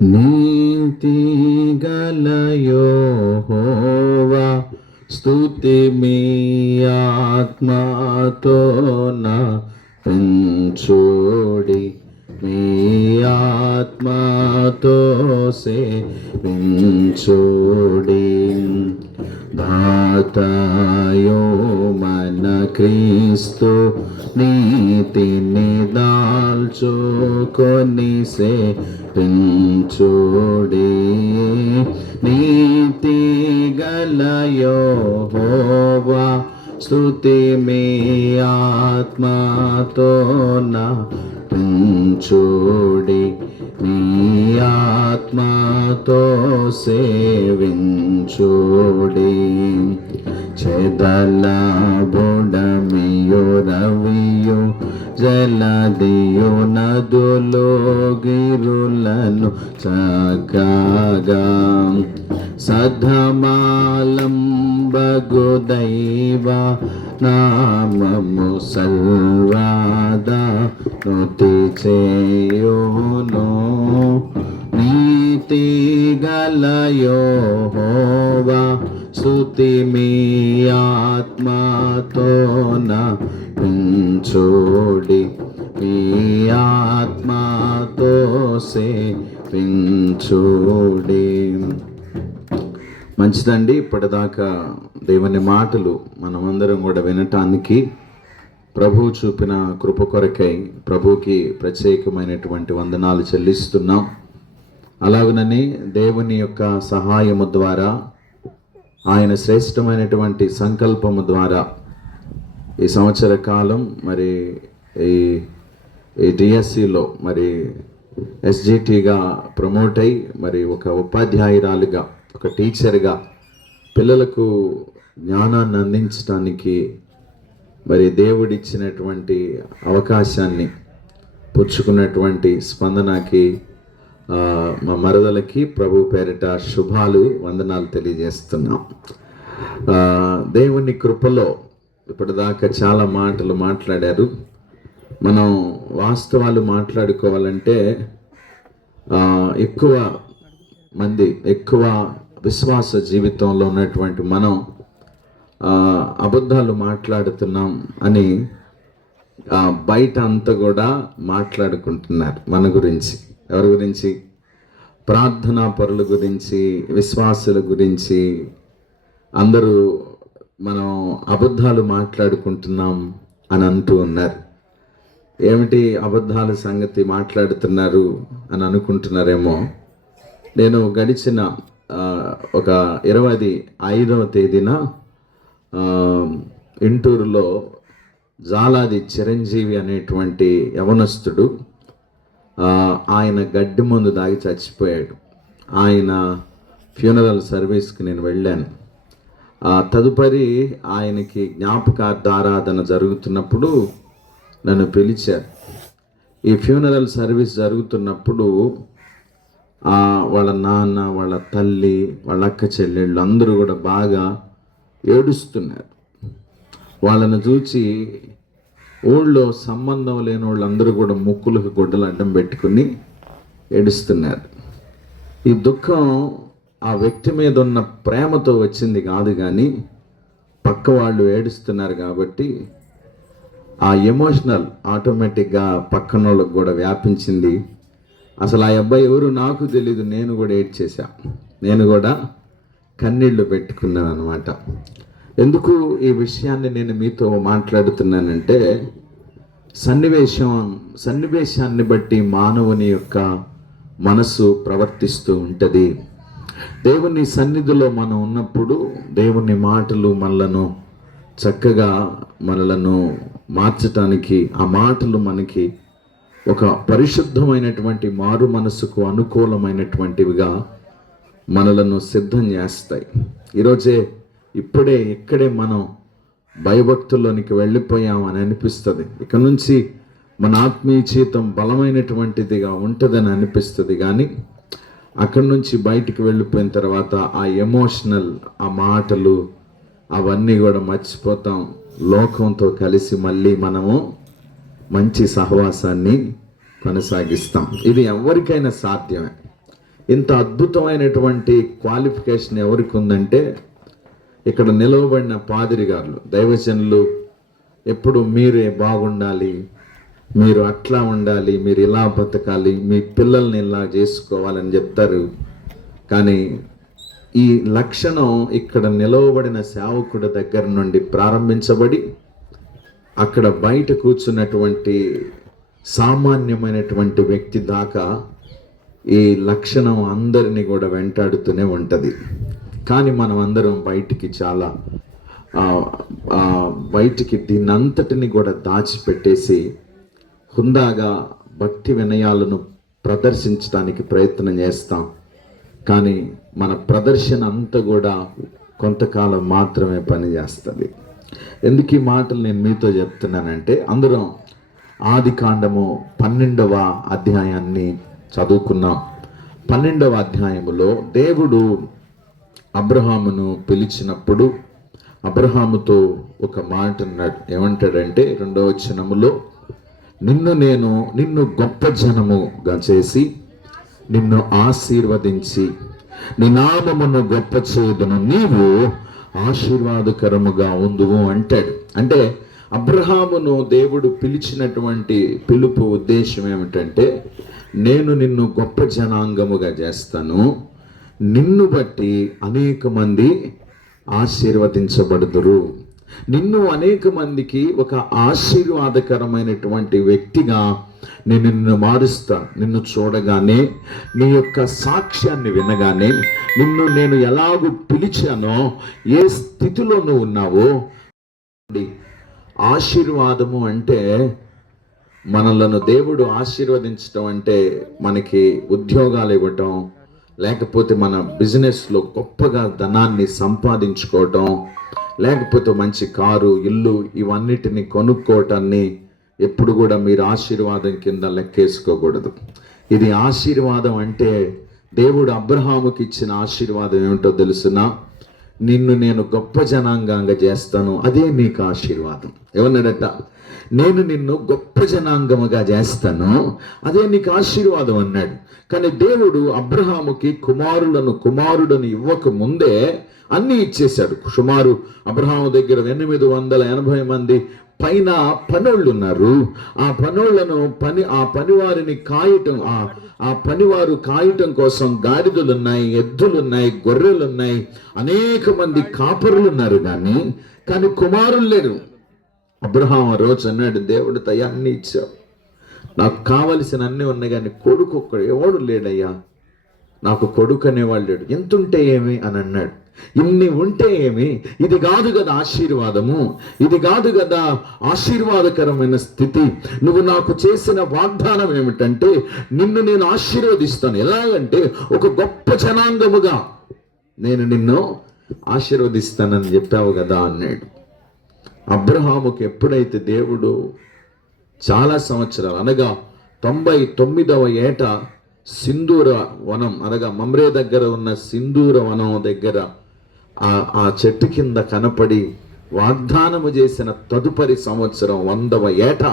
నీతి గల యెహోవా స్తుతి మీ ఆత్మతో నా పెంచుడి, మీ ఆత్మతో సేవించుడి. దాతయో మన క్రీస్తు నీతిని దాల్చుకొని సేవించుడి. నీతి గల యెహోవా స్తుతి మీ ఆత్మతో నా పెంచుడి, మీ ఆత్మతో సేవించుడి. చెదల బొడమియు రవియు జలదియు నదులు గిరులను చక్కగా సధమాలంబగు దైవ నామము సర్వదా నుతి చేయును. నీతి గల యెహోవా స్తుతి మీ ఆత్మతో నా పెంచుడి, మీ ఆత్మతో సేవించుడి. మంచిదండి. ఇప్పటిదాకా దేవుని మాటలు మనమందరం కూడా వినటానికి ప్రభువు చూపిన కృప కొరకై ప్రభువుకి ప్రత్యేకమైనటువంటి వందనాలు చెల్లిస్తున్నాం. అలాగనని దేవుని యొక్క సహాయము ద్వారా, ఆయన శ్రేష్టమైనటువంటి సంకల్పము ద్వారా ఈ సంవత్సర కాలం మరి ఈ డిఎస్సిలో మరి ఎస్జిటిగా ప్రమోట్ అయి మరి ఒక ఉపాధ్యాయురాలుగా, ఒక టీచర్గా పిల్లలకు జ్ఞానాన్ని అందించడానికి మరి దేవుడిచ్చినటువంటి అవకాశాన్ని పుచ్చుకున్నటువంటి స్పందనకి, మా మరదలకి ప్రభు పేరిట శుభాలు, వందనాలు తెలియజేస్తున్నాం. దేవుని కృపలో ఇప్పటిదాకా చాలా మాటలు మాట్లాడారు. మనం వాస్తవాలు మాట్లాడుకోవాలంటే ఎక్కువ మంది, ఎక్కువ విశ్వాస జీవితంలో ఉన్నటువంటి మనం అబద్ధాలు మాట్లాడుతున్నాం అని బయట అంతా కూడా మాట్లాడుకుంటున్నారు మన గురించి. ఎవరి గురించి? ప్రార్థనా పరుల గురించి, విశ్వాసుల గురించి. అందరూ మనం అబద్ధాలు మాట్లాడుకుంటున్నాం అని అంటూ ఉన్నారు. ఏమిటి అబద్ధాల సంగతి మాట్లాడుతున్నారు అని అనుకుంటున్నారేమో. నేను గడిచిన ఒక 25వ తేదీన ఇంటూరులో జాలాది చిరంజీవి అనేటువంటి యవనస్తుడు, ఆయన గడ్డి మందు దాగి చచ్చిపోయాడు. ఆయన ఫ్యూనరల్ సర్వీస్కి నేను వెళ్ళాను. తదుపరి ఆయనకి జ్ఞాపకార్థ ఆరాధన జరుగుతున్నప్పుడు నన్ను పిలిచారు. ఈ ఫ్యూనరల్ సర్వీస్ జరుగుతున్నప్పుడు వాళ్ళ నాన్న, వాళ్ళ తల్లి, వాళ్ళ అక్క చెల్లెళ్ళు అందరూ కూడా బాగా ఏడుస్తున్నారు. వాళ్ళను చూసి ఊళ్ళో సంబంధం లేని వాళ్ళందరూ కూడా ముక్కులకు గుడ్డలు అడ్డం పెట్టుకుని ఏడుస్తున్నారు. ఈ దుఃఖం ఆ వ్యక్తి మీద ఉన్న ప్రేమతో వచ్చింది కాదు, కానీ పక్క వాళ్ళు ఏడుస్తున్నారు కాబట్టి ఆ ఎమోషనల్ ఆటోమేటిక్గా పక్కన వాళ్ళకు కూడా వ్యాపించింది. అసలు ఆ అబ్బాయి ఎవరు నాకు తెలీదు. నేను కూడా ఏడ్చేసా, నేను కూడా కన్నీళ్లు పెట్టుకున్నాను అనమాట. ఎందుకు ఈ విషయాన్ని నేను మీతో మాట్లాడుతున్నానంటే, సన్నివేశాన్ని బట్టి మానవుని యొక్క మనసు ప్రవర్తిస్తూ ఉంటుంది. దేవుని సన్నిధిలో మనం ఉన్నప్పుడు దేవుని మాటలు మనలను మార్చటానికి, ఆ మాటలు మనకి ఒక పరిశుద్ధమైనటువంటి మారు మనసుకు అనుకూలమైనటువంటివిగా మనలను సిద్ధం చేస్తాయి. ఇక్కడే మనం భయభక్తుల్లోనికి వెళ్ళిపోయామని అనిపిస్తుంది. ఇక నుంచి మన ఆత్మీయ జీవితం బలమైనటువంటిదిగా ఉంటుందని అనిపిస్తుంది. కానీ అక్కడి నుంచి బయటికి వెళ్ళిపోయిన తర్వాత ఆ ఎమోషనల్, ఆ మాటలు అవన్నీ కూడా మర్చిపోతాం. లోకంతో కలిసి మళ్ళీ మనము మంచి సహవాసాన్ని కొనసాగిస్తాం. ఇది ఎవరికైనా సాధ్యమే. ఇంత అద్భుతమైనటువంటి క్వాలిఫికేషన్ ఎవరికి ఉందంటే ఇక్కడ నిలవబడిన పాదిరి గారులు, దైవజనులు ఎప్పుడు మీరే బాగుండాలి, మీరు అట్లా ఉండాలి, మీరు ఇలా బతకాలి, మీ పిల్లల్ని ఇలా చేసుకోవాలని చెప్తారు. కానీ ఈ లక్షణం ఇక్కడ నిలవబడిన సేవకుడి దగ్గర నుండి ప్రారంభించబడి అక్కడ బయట కూర్చున్నటువంటి సామాన్యమైనటువంటి వ్యక్తి దాకా ఈ లక్షణం అందరినీ కూడా వెంటాడుతూనే ఉంటుంది. కానీ మనం అందరం బయటికి దీన్నంతటిని కూడా దాచిపెట్టేసి హుందాగా భక్తి వినయాలను ప్రదర్శించడానికి ప్రయత్నం చేస్తాం. కానీ మన ప్రదర్శన అంతా కూడా కొంతకాలం మాత్రమే పనిచేస్తుంది. ఎందుకు ఈ మాటలు నేను మీతో చెప్తున్నానంటే, అందరం ఆదికాండము 12వ అధ్యాయాన్ని చదువుకున్నాం. 12వ అధ్యాయములో దేవుడు అబ్రహామును పిలిచినప్పుడు అబ్రహాముతో ఒక మాట అన్నాడు. ఏమంటాడంటే 2వ వచనములో, నిన్ను గొప్ప జనముగా చేసి నిన్ను ఆశీర్వదించి నీ నామమును గొప్ప చేయుదును, నీవు ఆశీర్వాదకరముగా ఉందువు అంటాడు. అంటే అబ్రహామును దేవుడు పిలిచినటువంటి పిలుపు ఉద్దేశం ఏమిటంటే, నేను నిన్ను గొప్ప జనాంగముగా చేస్తాను, నిన్ను బట్టి అనేక మంది ఆశీర్వదించబడుదురు, నిన్ను అనేక మందికి ఒక ఆశీర్వాదకరమైనటువంటి వ్యక్తిగా నేను నిన్ను మారుస్తాను. నిన్ను చూడగానే, నీ యొక్క సాక్ష్యాన్ని వినగానే, నిన్ను నేను ఎలాగూ పిలిచానో, ఏ స్థితిలో నువ్వు ఉన్నావో. ఆశీర్వాదము అంటే మనలను దేవుడు ఆశీర్వదించడం అంటే మనకి ఉద్యోగాలు ఇవ్వటం, లేకపోతే మన బిజినెస్లో గొప్పగా ధనాన్ని సంపాదించుకోవటం, లేకపోతే మంచి కారు, ఇల్లు, ఇవన్నిటిని కొనుక్కోవటాన్ని ఎప్పుడు కూడా మీరు ఆశీర్వాదం కింద లెక్కేసుకోకూడదు. ఇది ఆశీర్వాదం అంటే దేవుడు అబ్రహాముకి ఇచ్చిన ఆశీర్వాదం ఏమిటో తెలుసునా? నిన్ను నేను గొప్ప జనాంగంగా చేస్తాను, అదే నీకు ఆశీర్వాదం. ఏమన్నాడట? నేను నిన్ను గొప్ప జనాంగముగా చేస్తాను, అదే నీకు ఆశీర్వాదం అన్నాడు. కానీ దేవుడు అబ్రహాముకి కుమారుడను ఇవ్వక ముందే అన్నీ ఇచ్చేశాడు. సుమారు అబ్రహాము దగ్గర 880 మంది పైన పనోళ్ళు ఉన్నారు. ఆ పనివారిని కాయటం, ఆ పనివారు కాయటం కోసం గాడిదలున్నాయి, ఎద్దులున్నాయి, గొర్రెలున్నాయి, అనేక మంది కాపరులు ఉన్నారు. కానీ కుమారులు లేరు. అబ్రహాం రోజు అన్నాడు, దేవుడు అన్నీ ఇచ్చావు, నాకు కావలసిన అన్నీ ఉన్నాయి, కానీ కొడుకు ఒక్కడు ఎవడు లేడయ్యా, నాకు కొడుకు అనేవాళ్ళు లేడు. ఎంతుంటే ఏమి అని అన్నాడు. ఇన్ని ఉంటే ఏమి, ఇది కాదు కదా ఆశీర్వాదము, ఇది కాదు కదా ఆశీర్వాదకరమైన స్థితి. నువ్వు నాకు చేసిన వాగ్దానం ఏమిటంటే, నిన్ను నేను ఆశీర్వదిస్తాను. ఎలాగంటే ఒక గొప్ప జనాంగముగా నేను నిన్ను ఆశీర్వదిస్తానని చెప్పావు కదా అన్నాడు. అబ్రహాముకి ఎప్పుడైతే దేవుడు చాలా సంవత్సరాలు అనగా 99వ ఏట సింధూర వనం అనగా మమ్రే దగ్గర ఉన్న సింధూర వనం దగ్గర ఆ చెట్టు కింద కనపడి వాగ్దానము చేసిన తదుపరి సంవత్సరం 100వ ఏట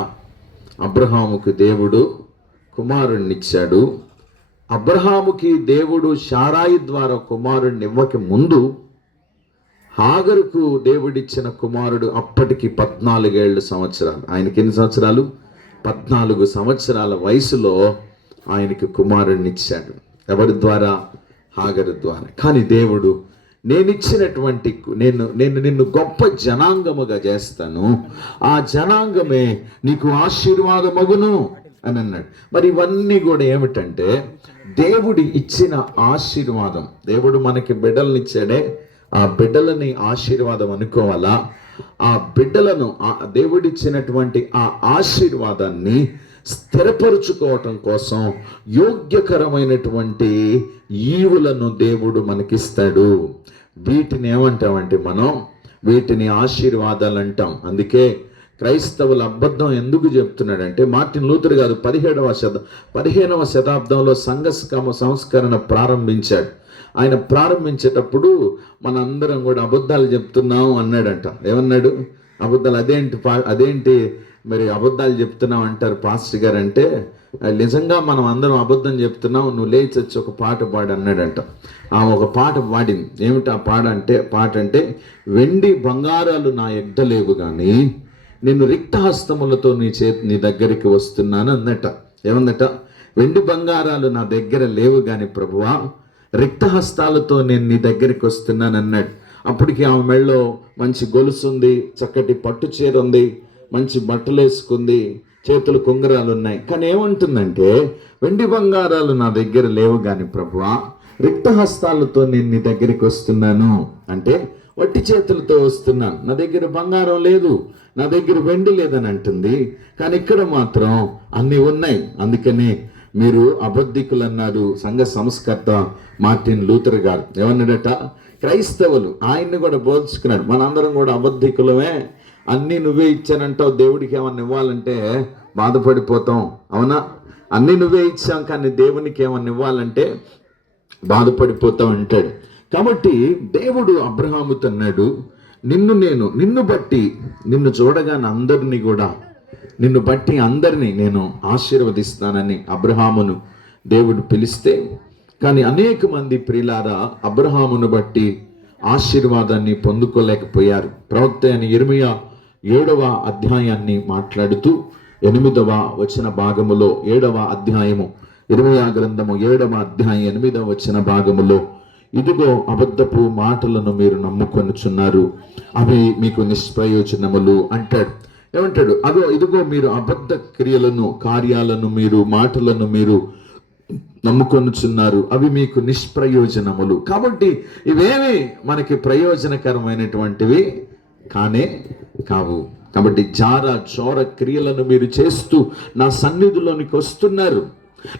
అబ్రహాముకి దేవుడు కుమారుణ్ణిచ్చాడు. అబ్రహాముకి దేవుడు శారాయి ద్వారా కుమారుణ్ణి ఇవ్వక ముందు హాగరుకు దేవుడిచ్చిన కుమారుడు అప్పటికి 14 సంవత్సరాలు. ఆయనకి ఎన్ని సంవత్సరాలు? 14 సంవత్సరాల వయసులో ఆయనకి కుమారుణ్ణి ఇచ్చాడు. ఎవరి ద్వారా? హాగరు ద్వారా. కానీ దేవుడు నేను నిన్ను గొప్ప జనాంగముగా చేస్తాను, ఆ జనాంగమే నీకు ఆశీర్వాదమగును అని అన్నాడు. మరి ఇవన్నీ కూడా ఏమిటంటే దేవుడి ఇచ్చిన ఆశీర్వాదం. దేవుడు మనకి బిడ్డల్ని ఇచ్చాడే, ఆ బిడ్డలని ఆశీర్వాదం అనుకోవాలా? ఆ బిడ్డలను దేవుడిచ్చినటువంటి ఆ ఆశీర్వాదాన్ని స్థిరపరుచుకోవటం కోసం యోగ్యకరమైనటువంటి ఈవులను దేవుడు మనకిస్తాడు. వీటిని ఏమంటామంటే వీటిని ఆశీర్వాదాలు అంటాం. అందుకే క్రైస్తవుల అబద్ధం ఎందుకు చెప్తున్నాడంటే, మార్టిన్ లూథర్ గారు 15వ శతాబ్దంలో సంఘ సంస్కరణ ప్రారంభించాడు. ఆయన ప్రారంభించేటప్పుడు మనందరం కూడా అబద్ధాలు చెప్తున్నాం అన్నాడంట. ఏమన్నాడు? అబద్ధాలు అదేంటి మరి అబద్ధాలు చెప్తున్నావు అంటారు పాస్టర్ గారు. అంటే నిజంగా మనం అందరం అబద్ధం చెప్తున్నాం, నువ్వు లేచి వచ్చి ఒక పాట పాడు అన్నాడంట. ఆమె ఒక పాట పాడింది. ఏమిటి ఆ పాట అంటే వెండి బంగారాలు నా ఎద్ద లేవు కానీ నేను రిక్తహస్తములతో నీ దగ్గరికి వస్తున్నాను అందట. ఏమందట? వెండి బంగారాలు నా దగ్గర లేవు కానీ ప్రభువా, రిక్తహస్తాలతో నేను నీ దగ్గరికి వస్తున్నాను అన్నాడు. అప్పటికి ఆమె మెళ్ళలో మంచి గొలుసు ఉంది, చక్కటి పట్టు చీర ఉంది, మంచి బట్టలు వేసుకుంది, చేతులు కుంగరాలు ఉన్నాయి. కానీ ఏమంటుందంటే, వెండి బంగారాలు నా దగ్గర లేవు కానీ ప్రభువా, రిక్తహస్తాలతో నేను నీ దగ్గరికి వస్తున్నాను. అంటే వట్టి చేతులతో వస్తున్నాను, నా దగ్గర బంగారం లేదు, నా దగ్గర వెండి లేదని అంటుంది. కానీ ఇక్కడ మాత్రం అన్నీ ఉన్నాయి. అందుకనే మీరు అబద్ధికులు అన్నారు సంఘ సంస్కర్త మార్టిన్ లూథర్ గారు. ఏమన్నాడట? క్రైస్తవులు ఆయన్ని కూడా బోధించుకున్నాడు, మనందరం కూడా అబద్ధికులమే, అన్నీ నువ్వే ఇచ్చానంటావు, దేవుడికి ఏమన్నా ఇవ్వాలంటే బాధపడిపోతాం. అవునా? అన్నీ నువ్వే ఇచ్చాం కానీ దేవునికి ఏమన్నా ఇవ్వాలంటే బాధపడిపోతాం అంటాడు. కాబట్టి దేవుడు అబ్రహాముతో అన్నాడు, నిన్ను బట్టి, నిన్ను చూడగానే అందరినీ కూడా, నిన్ను బట్టి అందరినీ నేను ఆశీర్వదిస్తానని అబ్రహామును దేవుడు పిలిస్తే, కానీ అనేక మంది ప్రియులారా అబ్రహామును బట్టి ఆశీర్వాదాన్ని పొందుకోలేకపోయారు. ప్రవక్త అయిన యిర్మీయా 7వ అధ్యాయాన్ని మాట్లాడుతూ 8వ వచన భాగములో, 7వ అధ్యాయము యిర్మీయా గ్రంథము 7వ అధ్యాయం 8వ వచన భాగములో, ఇదిగో అబద్ధపు మాటలను మీరు నమ్ముకొనుచున్నారు, అవి మీకు నిష్ప్రయోజనములు అంటాడు. ఏమంటాడు? ఇదిగో మీరు అబద్ధ క్రియలను, కార్యాలను, మీరు మాటలను మీరు నమ్ముకొనుచున్నారు, అవి మీకు నిష్ప్రయోజనములు. కాబట్టి ఇవేమి మనకి ప్రయోజనకరమైనటువంటివి కావు. కాబట్టి చోర క్రియలను మీరు చేస్తూ నా సన్నిధిలోనికి వస్తున్నారు.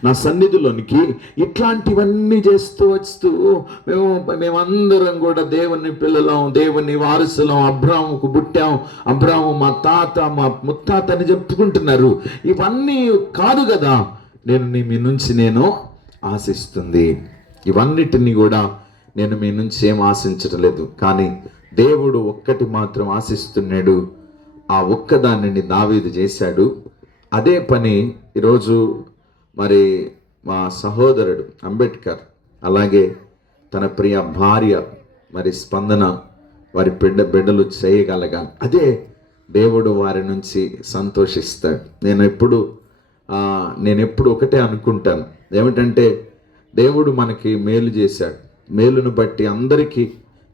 నా సన్నిధిలోనికి ఇట్లాంటివన్నీ వస్తూ మేమందరం కూడా దేవుని పిల్లలం, దేవుని వారసులం, అబ్రాహాముకు పుట్టాం, అబ్రాహాము మా తాత, మా ముత్తాత అని చెప్పుకుంటున్నారు. ఇవన్నీ కాదు కదా మీ నుంచి నేను ఆశిస్తుంది. ఇవన్నిటిని కూడా నేను మీ నుంచి ఏం ఆశించడం లేదు. కానీ దేవుడు ఒక్కటి మాత్రం ఆశిస్తున్నాడు. ఆ ఒక్కదానిని దావీదు చేశాడు. అదే పని ఈరోజు మరి మా సహోదరుడు అంబేద్కర్, అలాగే తన ప్రియ భార్య మరి స్పందన, వారి బిడ్డలు చేయగలగాలి. అదే దేవుడు వారి నుంచి సంతోషిస్తాడు. నేను ఎప్పుడు ఒకటే అనుకుంటాను, ఏమిటంటే దేవుడు మనకి మేలు చేశాడు. మేలును బట్టి అందరికీ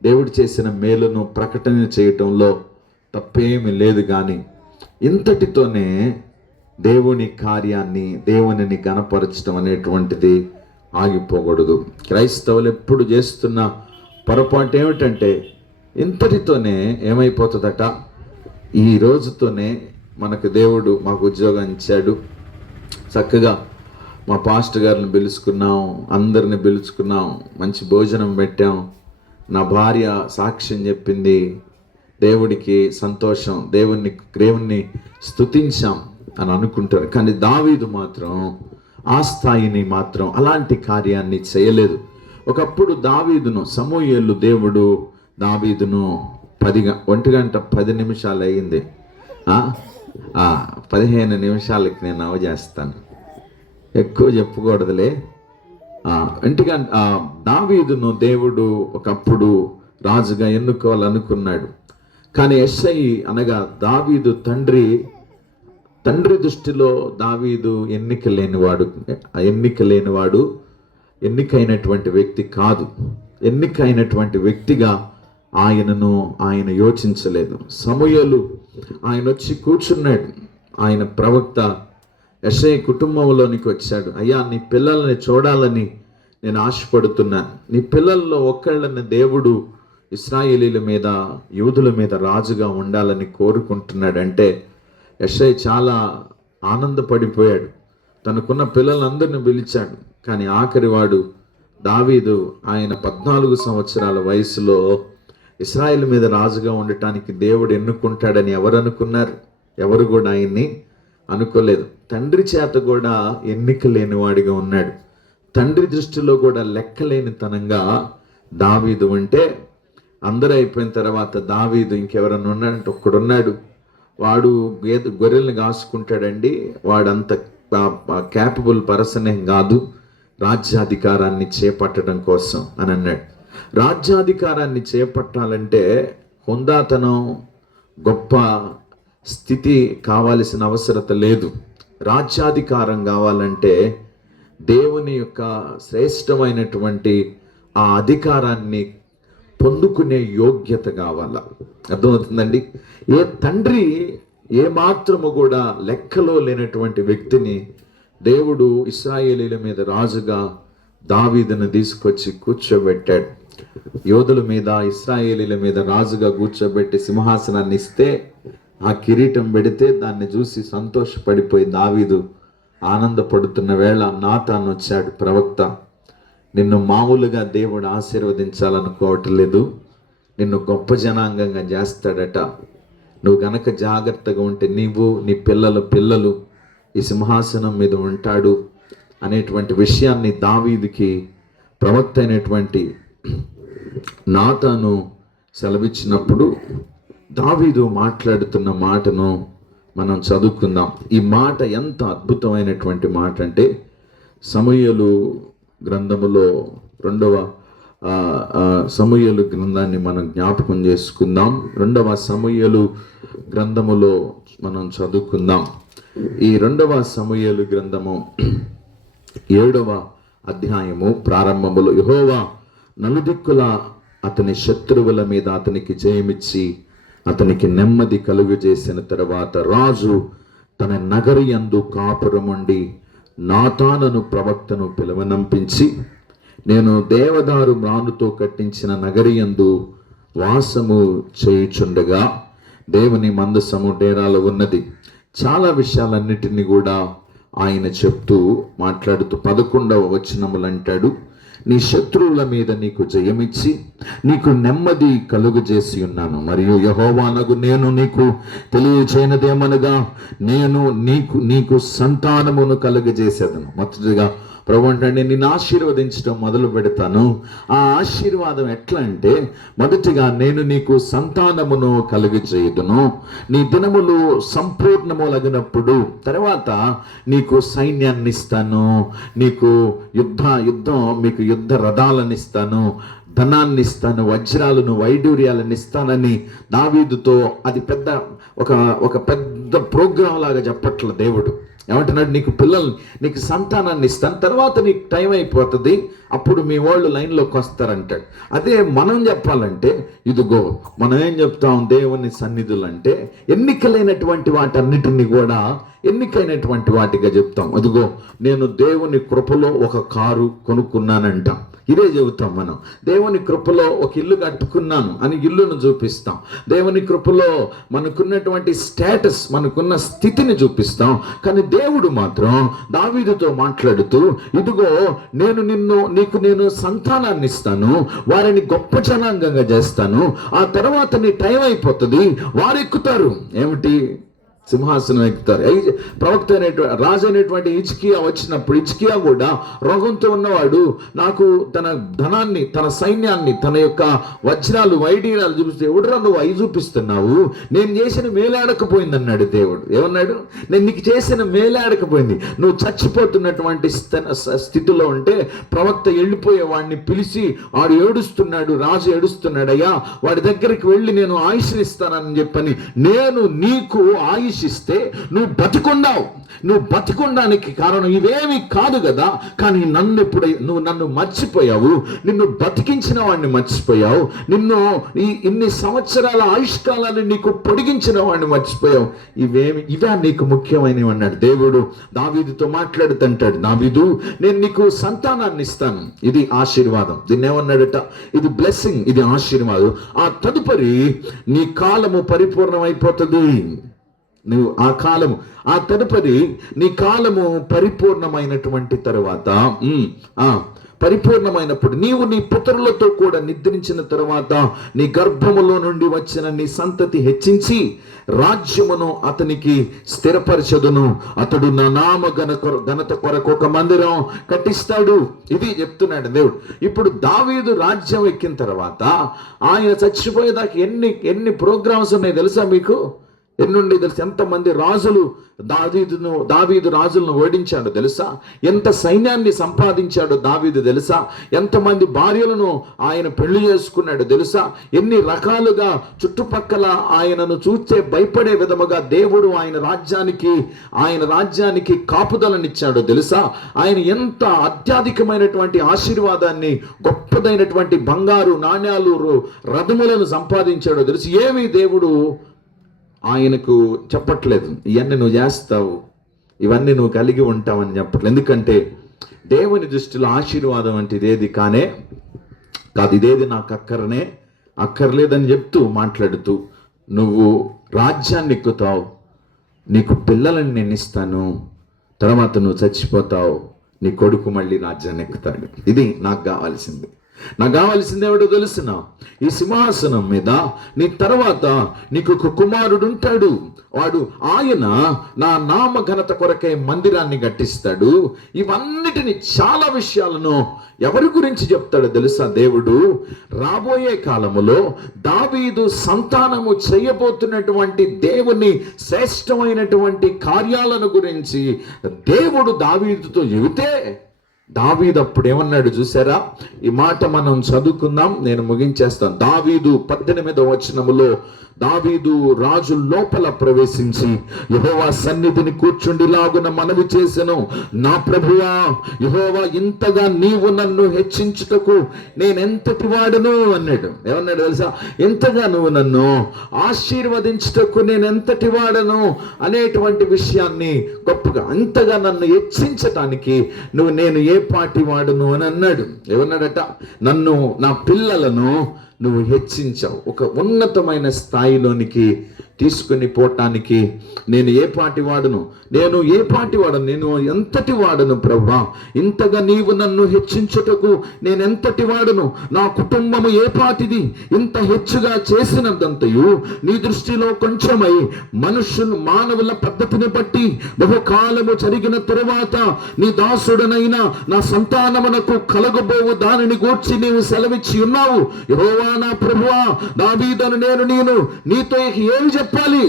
దేవుడు చేసిన మేలును ప్రకటన చేయటంలో తప్పేమీ లేదు. కానీ ఇంతటితోనే దేవుని కార్యాన్ని, దేవునిని గణపరచడం అనేటువంటిది ఆగిపోకూడదు. క్రైస్తవులు ఎప్పుడు చేస్తున్న పొరపాటు ఏమిటంటే, ఇంతటితోనే ఏమైపోతుందట, ఈ రోజుతోనే దేవుడు మాకు ఉద్యోగం ఇచ్చాడు, చక్కగా మా పాస్టర్ గారిని పిలుచుకున్నాం, అందరిని పిలుచుకున్నాం, మంచి భోజనం పెట్టాం, నా భార్య సాక్ష్యం చెప్పింది, దేవుడికి సంతోషం, దేవుణ్ణి స్తుతించాం అని అనుకుంటారు. కానీ దావీదు మాత్రం ఆ స్థాయిని మాత్రం అలాంటి కార్యాన్ని చేయలేదు. ఒకప్పుడు సమూయేలు దేవుడు దావీదును 1:10 అయింది, 15 నిమిషాలకి నేను అవజేస్తాను, ఎక్కువ చెప్పుకూడదులే. దావీదును దేవుడు ఒకప్పుడు రాజుగా ఎన్నుకోవాలనుకున్నాడు. కానీ యెష్షై అనగా దావీదు తండ్రి దృష్టిలో దావీదు ఎన్నికైనటువంటి వ్యక్తి కాదు. ఎన్నికైనటువంటి వ్యక్తిగా ఆయన యోచించలేదు. సమూయేలు ఆయన వచ్చి కూర్చున్నాడు. ఆయన ప్రవక్త యెష్షై కుటుంబంలోనికి వచ్చాడు. అయ్యా, నీ పిల్లల్ని చూడాలని నేను ఆశపడుతున్నాను. నీ పిల్లల్లో ఒక్కళ్ళని దేవుడు ఇశ్రాయేలీల మీద, యూదుల మీద రాజుగా ఉండాలని కోరుకుంటున్నాడంటే యెష్షై చాలా ఆనందపడిపోయాడు. తనకున్న పిల్లలందరిని పిలిచాడు. కానీ ఆఖరివాడు దావీదు, ఆయన 14 సంవత్సరాల వయసులో ఇశ్రాయేలు మీద రాజుగా ఉండటానికి దేవుడు ఎన్నుకుంటాడని ఎవరు అనుకున్నారు? ఎవరు కూడా ఆయన్ని అనుకోలేదు. తండ్రి చేత కూడా ఎన్నిక లేనివాడిగా ఉన్నాడు. తండ్రి దృష్టిలో కూడా లెక్కలేనితనంగా దావీదు ఉంటే, అందరూ అయిపోయిన తర్వాత దావీదు ఇంకెవరన్నా ఉన్నాడంటే ఒక్కడున్నాడు, వాడు గొర్రెల్ని కాసుకుంటాడండి, వాడంత క్యాపబుల్ పర్సన్ ఏం కాదు రాజ్యాధికారాన్ని చేపట్టడం కోసం అని అన్నాడు. రాజ్యాధికారాన్ని చేపట్టాలంటే హుందాతనం, గొప్ప స్థితి కావాల్సిన అవసరత లేదు. రాజ్యాధికారం కావాలంటే దేవుని యొక్క శ్రేష్టమైనటువంటి ఆ అధికారాన్ని పొందుకునే యోగ్యత కావాల. అర్థమవుతుందండి? ఏ తండ్రి ఏమాత్రము కూడా లెక్కలో లేనటువంటి వ్యక్తిని దేవుడు ఇశ్రాయేలీల మీద రాజుగా దావీదును తీసుకొచ్చి కూర్చోబెట్టాడు. యోధుల మీద, ఇశ్రాయేలీల మీద రాజుగా కూర్చోబెట్టి సింహాసనాన్ని ఇస్తే, ఆ కిరీటం పెడితే దాన్ని చూసి సంతోషపడిపోయి దావీదు ఆనందపడుతున్న వేళ నాతాను వచ్చాడు ప్రవక్త. నిన్ను మామూలుగా దేవుడు ఆశీర్వదించాలనుకోవటం లేదు, నిన్ను గొప్ప జనాంగంగా చేస్తాడట. నువ్వు గనక జాగ్రత్తగా ఉంటే నీవు, నీ పిల్లలు ఈ సింహాసనం మీద ఉంటాడు అనేటువంటి విషయాన్ని దావీదుకి ప్రవక్త అయినటువంటి నాతాను సెలవిచ్చినప్పుడు దావీదు మాట్లాడుతున్న మాటను మనం చదువుకుందాం. ఈ మాట ఎంత అద్భుతమైనటువంటి మాట అంటే, సమూయేలు గ్రంథములో 2వ సమూయేలు గ్రంథాన్ని మనం జ్ఞాపకం చేసుకుందాం. 2వ సమూయేలు గ్రంథములో మనం చదువుకుందాం. ఈ 2వ సమూయేలు గ్రంథము 7వ అధ్యాయము ప్రారంభములో, యెహోవా నలుదిక్కుల అతని శత్రువుల మీద అతనికి జయమిచ్చి అతనికి నెమ్మది కలుగు చేసిన తర్వాత రాజు తన నగరి యందు కాపురముండి నాతానును ప్రవక్తను పిలువనంపించి, నేను దేవదారు మ్రానుతో కట్టించిన నగరి యందు వాసము చేయుచుండగా దేవుని మందసము డేరాలో ఉన్నది. చాలా విషయాలన్నిటినీ కూడా ఆయన చెప్తూ మాట్లాడుతూ 11వ వచనములు అంటాడు, నీ శత్రువుల మీద నీకు జయమిచ్చి నీకు నెమ్మది కలుగు చేసి ఉన్నాను. మరియు యెహోవానగు నేను నీకు తెలియచేయనదేమనగా, నేను నీకు సంతానమును కలుగజేసేదను. మొదటిగా ప్రభు అంటే నిన్ను ఆశీర్వదించడం మొదలు పెడతాను. ఆ ఆశీర్వాదం ఎట్లా అంటే, మొదటిగా నేను నీకు సంతానమును కలుగజేయుదును, నీ దినములు సంపూర్ణములగినప్పుడు తర్వాత నీకు సైన్యాన్ని ఇస్తాను, నీకు మీకు యుద్ధ రథాలను ఇస్తాను, ధనాన్ని ఇస్తాను, వజ్రాలను వైడూర్యాలను ఇస్తానని దావీదుతో అది ఒక పెద్ద ప్రోగ్రాం లాగా చెప్పట్ల దేవుడు. ఏమంటున్నాడు, నీకు సంతానాన్ని ఇస్తాను, తర్వాత నీకు టైం అయిపోతుంది, అప్పుడు మీ వాళ్ళు లైన్లోకి వస్తారంటాడు. అదే మనం చెప్పాలంటే, ఇదిగో మనం ఏం చెప్తాం, దేవుని సన్నిధులు అంటే ఎన్నికలైనటువంటి వాటన్నిటిని కూడా ఎన్నికైనటువంటి వాటిగా చెప్తాం. అదిగో నేను దేవుని కృపలో ఒక కారు కొనుక్కున్నానంటాం, ఇదే చెబుతాం మనం. దేవుని కృపలో ఒక ఇల్లు కట్టుకున్నాను అని ఇల్లును చూపిస్తాం. దేవుని కృపలో మనకున్నటువంటి స్టేటస్, మనకున్న స్థితిని చూపిస్తాం. కానీ దేవుడు మాత్రం దావీదుతో మాట్లాడుతూ, ఇదిగో నేను సంతానాన్ని ఇస్తాను, వారిని గొప్ప జనాంగంగా చేస్తాను, ఆ తర్వాత నీ టైం అయిపోతుంది, వారు ఎక్కుతారు. ఏమిటి? సింహాసనం ఎక్కుతారు. ప్రవక్త రాజు అయినటువంటి హిజ్కియా వచ్చినప్పుడు, హిజ్కియా కూడా రోగంతో ఉన్నవాడు, నాకు తన ధనాన్ని, తన సైన్యాన్ని, తన యొక్క వజ్రాలు వైడీరాలు చూపిస్తే, ఎవడురా నువ్వు అవి చూపిస్తున్నావు, నేను చేసిన మేలాడకపోయింది అన్నాడు దేవుడు. ఏమన్నాడు? నేను నీకు చేసిన మేలాడకపోయింది. నువ్వు చచ్చిపోతున్నటువంటి స్థితిలో ఉంటే ప్రవక్త వెళ్ళిపోయే వాడిని పిలిచి, వాడు ఏడుస్తున్నాడు, రాజు ఏడుస్తున్నాడు, అయ్యా వాడి దగ్గరికి వెళ్ళి నేను ఆయుష్నిస్తానని చెప్పని, నేను నీకు ఆయుష్ ఇస్తే నువ్వు బతికున్నావు. నువ్వు బతికుండానికి కారణం ఇవేమి కాదు కదా, కానీ నువ్వు నన్ను మర్చిపోయావు, నిన్ను బతికించిన వాడిని మర్చిపోయావు, ఇన్ని సంవత్సరాల ఆయుష్కాలాన్ని నీకు పొడిగించిన వాడిని మర్చిపోయావు. ఇవే నీకు ముఖ్యమైనవి అన్నాడు దేవుడు. దావీదుతో మాట్లాడుతుంటాడు, దావీదు నేను నీకు సంతానాన్ని ఇస్తాను, ఇది ఆశీర్వాదం. దీన్ని ఏమన్నాడట? ఇది బ్లెస్సింగ్, ఇది ఆశీర్వాదం. ఆ తదుపరి నీ కాలము పరిపూర్ణమైపోతుంది. నువ్వు ఆ తదుపరి నీ కాలము పరిపూర్ణమైనటువంటి తరువాత, పరిపూర్ణమైనప్పుడు నీవు నీ పుత్రులతో కూడా నిద్రించిన తరువాత నీ గర్భములో నుండి వచ్చిన నీ సంతతి హెచ్చించి రాజ్యమును అతనికి స్థిరపరచదును, అతడు నా నామ ఘనత కొరకు ఒక మందిరం కట్టిస్తాడు. ఇది చెప్తున్నాడు దేవుడు. ఇప్పుడు దావీదు రాజ్యం ఎక్కిన తర్వాత ఆయన చచ్చిపోయేదాకా ఎన్ని ప్రోగ్రామ్స్ ఉన్నాయి తెలుసా మీకు? ఎన్నుండి తెలుసు ఎంతమంది రాజులు దావీదు రాజులను ఓడించాడో తెలుసా? ఎంత సైన్యాన్ని సంపాదించాడో దావీదు తెలుసా? ఎంతమంది భార్యలను ఆయన పెళ్లి చేసుకున్నాడో తెలుసా? ఎన్ని రకాలుగా చుట్టుపక్కల ఆయనను చూస్తే భయపడే విధముగా దేవుడు ఆయన రాజ్యానికి కాపుదలనిచ్చాడో తెలుసా? ఆయన ఎంత అత్యధికమైనటువంటి ఆశీర్వాదాన్ని, గొప్పదైనటువంటి బంగారు నాణ్యాలు, రథములను సంపాదించాడో తెలుసు. ఏమి దేవుడు ఆయనకు చెప్పట్లేదు, ఇవన్నీ నువ్వు చేస్తావు, ఇవన్నీ నువ్వు కలిగి ఉంటావని చెప్పట్లేదు. ఎందుకంటే దేవుని దృష్టిలో ఆశీర్వాదం అంటే ఇదేది కాదు, ఇదేది నాకు అక్కర్లేదని చెప్తూ మాట్లాడుతూ, నువ్వు రాజ్యాన్ని ఎక్కుతావు, నీకు పిల్లలని నేను ఇస్తాను, తర్వాత నువ్వు చచ్చిపోతావు, నీ కొడుకు మళ్ళీ రాజ్యాన్ని ఎక్కుతాడు. ఇది నాకు కావాల్సింది. ఏమిటో తెలుసిన? ఈ సింహాసనం మీద నీ తర్వాత నీకు ఒక కుమారుడు ఉంటాడు. ఆయన నా నామ ఘనత కొరకై మందిరాన్ని కట్టిస్తాడు. ఇవన్నిటిని, చాలా విషయాలను ఎవరి గురించి చెప్తాడో తెలుసా? దేవుడు రాబోయే కాలములో దావీదు సంతానము చేయబోతున్నటువంటి దేవుని శ్రేష్టమైనటువంటి కార్యాలను గురించి దేవుడు దావీదుతో చెబితే, దావీదు అప్పుడు ఏమన్నాడు చూసారా? ఈ మాట మనం చదువుకుందాం, నేను ముగించేస్తాను. దావీదు 18వ వచనములో, దావీదు రాజు లోపల ప్రవేశించి యెహోవా సన్నిధిని కూర్చుండిలాగున మనవి చేసెను, నా ప్రభువా యెహోవా, ఇంతగా నీవు నన్ను హెచ్చించుటకు నేనెంతటి వాడను అన్నాడు. ఏమన్నాడు తెలుసా? ఎంతగా నువ్వు నన్ను ఆశీర్వదించుటకు నేనెంతటి వాడను అనేటువంటి విషయాన్ని గొప్పగా, అంతగా నన్ను హెచ్చించటానికి నేను ఏ పాటి వాడును అని అన్నాడు. ఏమన్నాడట? నన్ను, నా పిల్లలను నువ్వు హెచ్చించావు, ఒక ఉన్నతమైన స్థాయిలోనికి తీసుకుని పోవటానికి నేను ఏ పాటి వాడను, నేను ఎంతటి వాడను ప్రభువా, ఇంతగా నీవు నన్ను హెచ్చించుటకు నేను ఎంతటి వాడను, నా కుటుంబము ఏ పాటిది, ఇంత హెచ్చుగా చేసినంతంతయు నీ దృష్టిలో కొంచెమై మానవుల పద్ధతిని బట్టి బహుకాలము జరిగిన తరువాత నీ దాసుడనైన నా సంతానమునకు కలగబోవు దానిని గూర్చి నీవు సెలవిచ్చి ఉన్నావు. యెహోవా నా ప్రభువా, దావీదును నేను నీతో ఏమి చెప్పాలి?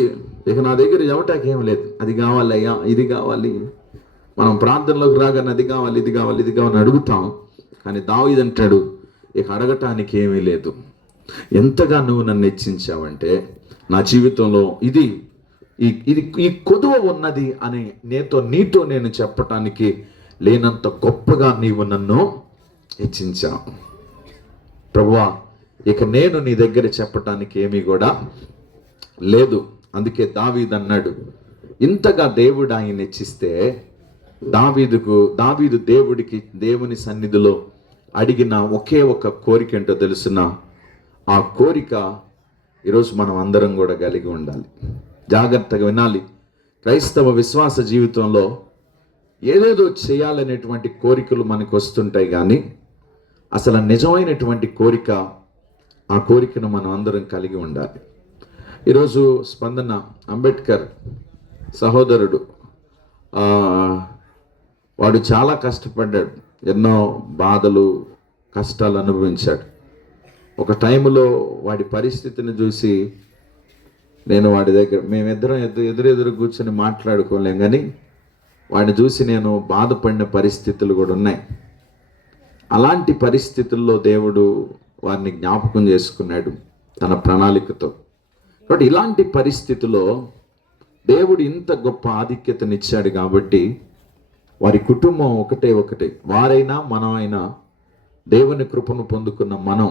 ఇక నా దగ్గర చెప్పటానికి ఏం లేదు. అది కావాలయ్యా, ఇది కావాలి. మనం ప్రార్థనలోకి రాగానే అది కావాలి, ఇది కావాలి, ఇది కావాలని అడుగుతాం. కానీ దావీదు అంటాడు, ఇక అడగటానికి ఏమీ లేదు. ఎంతగా నువ్వు నన్ను హెచ్చించావంటే నా జీవితంలో ఈ కొదువ ఉన్నది అని నీతో నేను చెప్పటానికి లేనంత గొప్పగా నీవు నన్ను హెచ్చించావు ప్రభువా. ఇక నేను నీ దగ్గర చెప్పటానికి ఏమీ కూడా లేదు. అందుకే దావీదు అన్నాడు, ఇంతగా దేవుడు ఆయన హెచ్చిస్తే దావీదు దేవుని సన్నిధిలో అడిగిన ఒకే ఒక కోరిక ఏంటో తెలుసున? ఆ కోరిక ఈరోజు మనం అందరం కూడా కలిగి ఉండాలి. జాగ్రత్తగా వినాలి. క్రైస్తవ విశ్వాస జీవితంలో ఏదేదో చేయాలనేటువంటి కోరికలు మనకు వస్తుంటాయి, కానీ అసలు నిజమైనటువంటి కోరిక, ఆ కోరికను మనం అందరం కలిగి ఉండాలి. ఈరోజు స్పందన అంబేద్కర్ సహోదరుడు, వాడు చాలా కష్టపడ్డాడు, ఎన్నో బాధలు కష్టాలు అనుభవించాడు. ఒక టైంలో వాడి పరిస్థితిని చూసి నేను వాడి దగ్గర, మేమిద్దరం ఎదురెదురు కూర్చొని మాట్లాడుకోలేం, కానీ వాడిని చూసి నేను బాధపడిన పరిస్థితులు కూడా ఉన్నాయి. అలాంటి పరిస్థితుల్లో దేవుడు వారిని జ్ఞాపకం చేసుకున్నాడు తన ప్రణాళికతో. కాబట్టి ఇలాంటి పరిస్థితిలో దేవుడు ఇంత గొప్ప ఆధిక్యతనిచ్చాడు కాబట్టి వారి కుటుంబం ఒకటే, వారైనా మనమైనా దేవుని కృపను పొందుకున్న మనం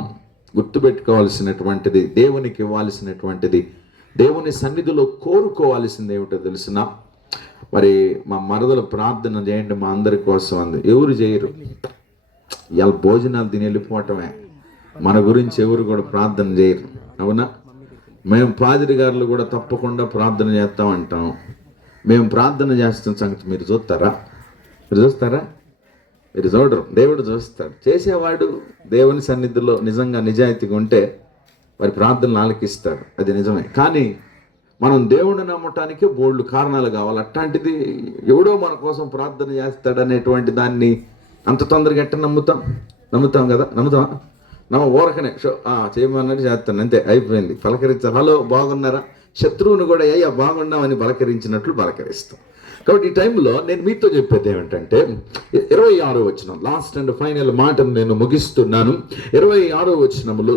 గుర్తుపెట్టుకోవాల్సినటువంటిది, దేవునికి ఇవ్వాల్సినటువంటిది, దేవుని సన్నిధిలో కోరుకోవాల్సింది ఏమిటో తెలిసిన? మరి మా మరదలు ప్రార్థన చేయండి మా అందరి కోసం అంది. ఎవరు చేయరు, ఇవాళ భోజనాలు తిని వెళ్ళిపోవటమే, మన గురించి ఎవరు కూడా ప్రార్థన చేయరు. అవునా? మేము పాదిరి గారులు కూడా తప్పకుండా ప్రార్థన చేస్తామంటాం. మేము ప్రార్థన చేస్తున్న సంగతి మీరు చూస్తారా? మీరు చూడరు, దేవుడు చూస్తాడు. చేసేవాడు దేవుని సన్నిధిలో నిజంగా నిజాయితీగా ఉంటే వారి ప్రార్థనలు ఆలకిస్తాడు, అది నిజమే. కానీ మనం దేవుడిని నమ్మటానికి బోల్డ్ కారణాలు కావాలి. అట్లాంటిది ఎవడో మన కోసం ప్రార్థన చేస్తాడనేటువంటి దాన్ని అంత తొందరగా ఎట్ట నమ్ముతాం కదా? నమ్ముతామా? ఊరకనే చేయమన్నట్టు చేస్తాను, అంతే, అయిపోయింది. పలకరించారు, హలో బాగున్నారా, శత్రువును కూడా అయ్యా బాగున్నామని పలకరించినట్లు పలకరిస్తాం. కాబట్టి ఈ టైంలో నేను మీతో చెప్పేది ఏమిటంటే 26వ వచనం, లాస్ట్ అండ్ ఫైనల్ మాటను నేను ముగిస్తున్నాను. 26వ వచనములో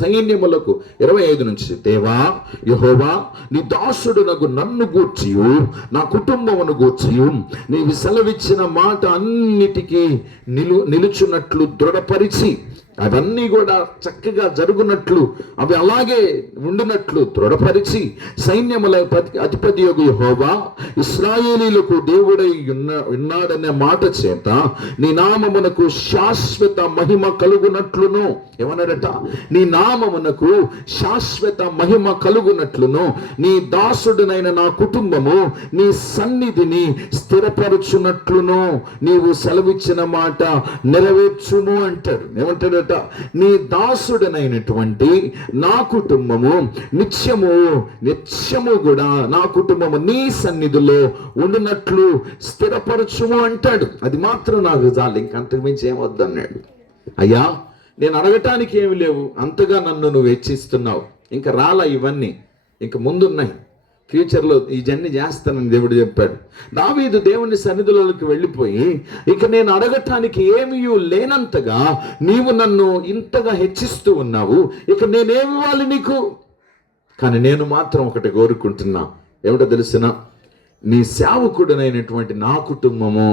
సైన్యములకు 25 నుంచి, దేవా యెహోవా నీ దాసుడునగు నన్ను గూర్చియు నా కుటుంబమును గూర్చియు నీవు సెలవిచ్చిన మాట అన్నిటికీ నిలుచున్నట్లు దృఢపరిచి అవన్నీ కూడా చక్కగా జరుగునట్లు అవి అలాగే ఉండినట్లు దృఢపరిచి సైన్యముల అధిపతి యెహోవా ఇశ్రాయేలీలకు దేవుడై ఉన్నాడనే మాట చేత నీ నామమునకు శాశ్వత మహిమ కలుగునట్లును, ఏమన్నాడట, నీ నామమునకు శాశ్వత మహిమ కలుగునట్లును నీ దాసుడునైన నా కుటుంబము నీ సన్నిధిని స్థిరపరచునట్లును నీవు సెలవిచ్చిన మాట నెరవేర్చుము అంటాడు. ఏమంటాడు? నీ దాసుడనైనటువంటి నా కుటుంబము నిత్యము కూడా నా కుటుంబము నీ సన్నిధిలో ఉండునట్లు స్థిరపరచుము అంటాడు. అది మాత్రం నాకు చాలు, ఇంకంతకు మించి ఏమొద్దన్నాడు. అయ్యా నేను అడగటానికి ఏమి లేవు, అంతగా నన్ను నువ్వు హెచ్చిస్తున్నావు, ఇంకా రాలా ఇవన్నీ, ఇంక ముందున్నాయి, ఫ్యూచర్లో ఈ జర్నీ చేస్తానని దేవుడు చెప్పాడు. దావీదు దేవుని సన్నిధిలోకి వెళ్ళిపోయి, ఇక నేను అడగటానికి ఏమీ లేనంతగా నీవు నన్ను ఇంతగా హెచ్చిస్తూ ఉన్నావు, ఇక నేనేమి ఇవ్వాలి నీకు? కానీ నేను మాత్రం ఒకటి కోరుకుంటున్నా, ఏమిటో తెలిసిన, నీ సేవకుడనైనటువంటి నా కుటుంబము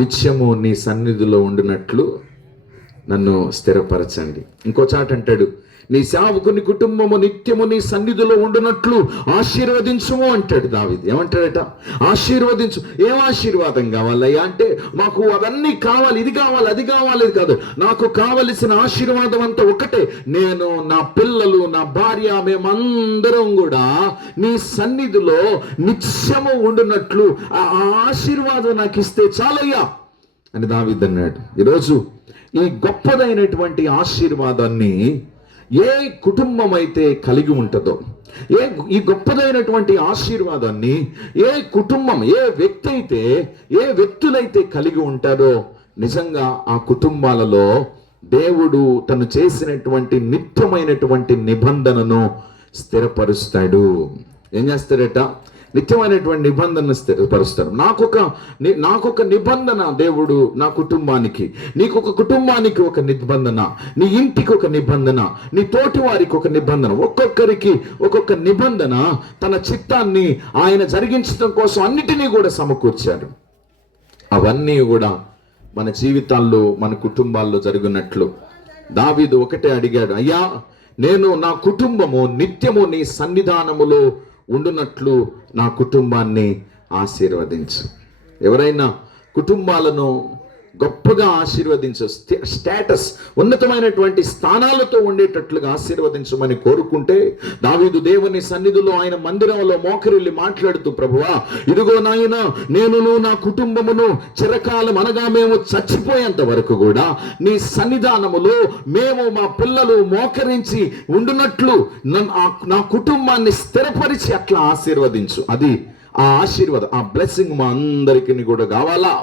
నిత్యము నీ సన్నిధిలో ఉండినట్లు నన్ను స్థిరపరచండి. ఇంకో చాట అంటాడు, నీ సేవకుని కుటుంబము నిత్యము నీ సన్నిధిలో ఉండునట్లు ఆశీర్వదించుము అంటాడు దావీదు. ఏమంటాడట? ఆశీర్వదించు. ఏం ఆశీర్వాదం కావాలయ్యా అంటే, మాకు అవన్నీ కావాలి, ఇది కావాలి, అది కావాలి, ఇది కాదు, నాకు కావలసిన ఆశీర్వాదం అంతా ఒకటే, నేను, నా పిల్లలు, నా భార్య, మేమందరం కూడా నీ సన్నిధిలో నిత్యము ఉండునట్లు ఆ ఆశీర్వాదం నాకు ఇస్తే చాలయ్యా అని దావీదు అన్నాడు. ఈరోజు ఈ గొప్పదైనటువంటి ఆశీర్వాదాన్ని ఏ కుటుంబం అయితే కలిగి ఉంటుందో, ఈ గొప్పదైనటువంటి ఆశీర్వాదాన్ని ఏ కుటుంబం, ఏ వ్యక్తులైతే కలిగి ఉంటారో, నిజంగా ఆ కుటుంబాలలో దేవుడు తను చేసినటువంటి నిత్యమైనటువంటి నిబంధనను స్థిరపరుస్తాడు. ఏం చేస్తాడట? నిత్యమైనటువంటి నిబంధన స్థిరపరుస్తాడు. నాకొక నిబంధన దేవుడు నా కుటుంబానికి, నీకొక కుటుంబానికి ఒక నిబంధన, నీ ఇంటికి ఒక నిబంధన, నీ తోటి వారికి ఒక నిబంధన, ఒక్కొక్కరికి ఒక్కొక్క నిబంధన, తన చిత్తాన్ని ఆయన జరిగించడం కోసం అన్నిటినీ కూడా సమకూర్చాడు. అవన్నీ కూడా మన జీవితాల్లో, మన కుటుంబాల్లో జరుగునట్లు దావీదు ఒకటే అడిగాడు, అయ్యా నేను నా కుటుంబము నిత్యము నీ సన్నిధానములో ఉండునట్లు నా కుటుంబాన్ని ఆశీర్వదించు. ఎవరైనా కుటుంబాలను గొప్పగా ఆశీర్వదించు, స్టేటస్, ఉన్నతమైనటువంటి స్థానాలతో ఉండేటట్లుగా ఆశీర్వదించమని కోరుకుంటే, దావీదు దేవుని సన్నిధిలో ఆయన మందిరంలో మోకరిల్లి మాట్లాడుతూ, ప్రభువా ఇదిగో నాయన, నేనును నా కుటుంబమును చిరకాలం అనగా మేము చచ్చిపోయేంత వరకు కూడా నీ సన్నిధానములో మేము, మా పిల్లలు మోకరించి ఉండునట్లు నా కుటుంబాన్ని స్థిరపరిచి అట్లా ఆశీర్వదించు. అది ఆ ఆశీర్వాదం, ఆ బ్లెస్సింగ్ మా అందరికీ కూడా కావాలా.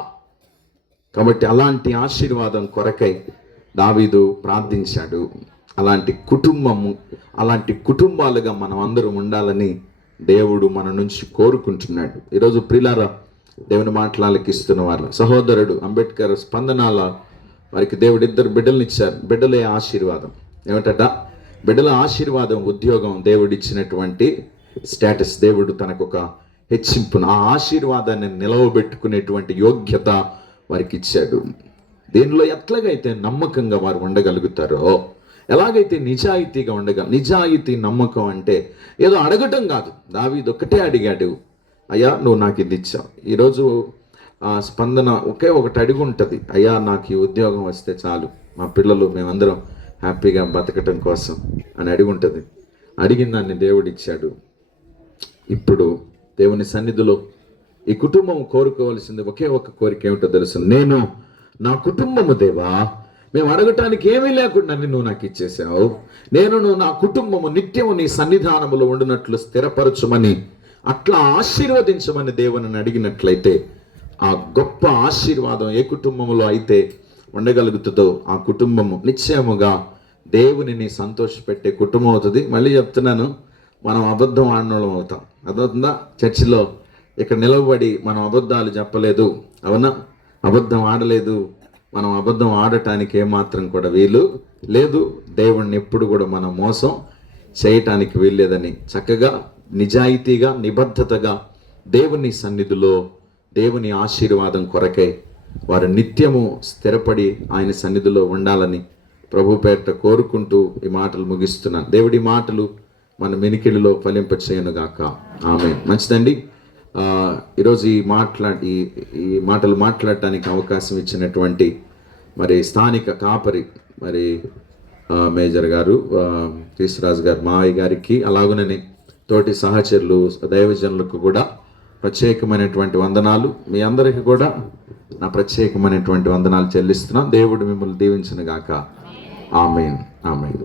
కాబట్టి అలాంటి ఆశీర్వాదం కొరకై దావీదు ప్రార్థించాడు. అలాంటి కుటుంబాలుగా మనం అందరం ఉండాలని దేవుడు మన నుంచి కోరుకుంటున్నాడు. ఈరోజు ప్రియులారా, దేవుని మాటలాలకిస్తున్న వారు సహోదరుడు అంబేద్కర్ స్పందనాల వారికి దేవుడు 2 బిడ్డలను ఇచ్చారు. బిడ్డలే ఆశీర్వాదం. ఏమిటట? బిడ్డల ఆశీర్వాదం, ఉద్యోగం, దేవుడిచ్చినటువంటి స్టేటస్, దేవుడు తనకొక హెచ్చింపును, ఆ ఆశీర్వాదాన్ని నిలవబెట్టుకునేటువంటి యోగ్యత వారికి ఇచ్చాడు. దీనిలో ఎట్లాగైతే నమ్మకంగా వారు ఉండగలుగుతారో, ఎలాగైతే నిజాయితీగా నిజాయితీ, నమ్మకం అంటే ఏదో అడగటం కాదు. దావీదు ఒక్కటే అడిగాడు, అయ్యా నువ్వు నాకు ఇది ఇచ్చావు. ఈరోజు స్పందన ఒకే ఒకటి అడిగి ఉంటుంది, అయ్యా నాకు ఈ ఉద్యోగం వస్తే చాలు, మా పిల్లలు మేమందరం హ్యాపీగా బతకటం కోసం అని అడిగి ఉంటుంది. అడిగిన దాన్ని దేవుడిచ్చాడు. ఇప్పుడు దేవుని సన్నిధిలో ఈ కుటుంబం కోరుకోవాల్సింది ఒకే ఒక కోరిక, ఏమిటో తెలుసు, నేను, నా కుటుంబము దేవా, మేము అడగటానికి ఏమీ లేకుండా నువ్వు నాకు ఇచ్చేసావు, నేను, నా కుటుంబము నిత్యము నీ సన్నిధానములో ఉండినట్లు స్థిరపరచుమని, అట్లా ఆశీర్వదించమని దేవుని అడిగినట్లయితే, ఆ గొప్ప ఆశీర్వాదం ఏ కుటుంబంలో అయితే ఉండగలుగుతుందో ఆ కుటుంబము నిశ్చయముగా దేవునిని సంతోషపెట్టే కుటుంబం అవుతుంది. మళ్ళీ చెప్తున్నాను, మనం అబద్ధం ఆడినోళ్ళం అవుతాం. అర్థమవుతుందా? చర్చిలో ఇక్కడ నిలవబడి మనం అబద్ధాలు చెప్పలేదు, అవునా, అబద్ధం ఆడలేదు, మనం అబద్ధం ఆడటానికి ఏమాత్రం కూడా వీలు లేదు. దేవుణ్ణి ఎప్పుడు కూడా మనం మోసం చేయటానికి వీల్లేదని చక్కగా నిజాయితీగా నిబద్ధతగా దేవుని సన్నిధిలో దేవుని ఆశీర్వాదం కొరకై వారు నిత్యము స్థిరపడి ఆయన సన్నిధిలో ఉండాలని ప్రభు పేరిట కోరుకుంటూ ఈ మాటలు ముగిస్తున్నాను. దేవుడి మాటలు మన వెనికిడిలో ఫలింపచేయనుగాక. ఆమేన్. మంచిదండి. ఈరోజు ఈ మాటలు మాట్లాడటానికి అవకాశం ఇచ్చినటువంటి మరి స్థానిక కాపరి మరి మేజర్ గారు, క్రీస్తురాజు గారు, మావయ్య గారికి, అలాగునని తోటి సహచరులు దైవజనులకు కూడా ప్రత్యేకమైనటువంటి వందనాలు. మీ అందరికీ కూడా నా ప్రత్యేకమైనటువంటి వందనాలు చెల్లిస్తున్నాను. దేవుడు మిమ్మల్ని దీవించును గాక. ఆమేన్. ఆమేన్.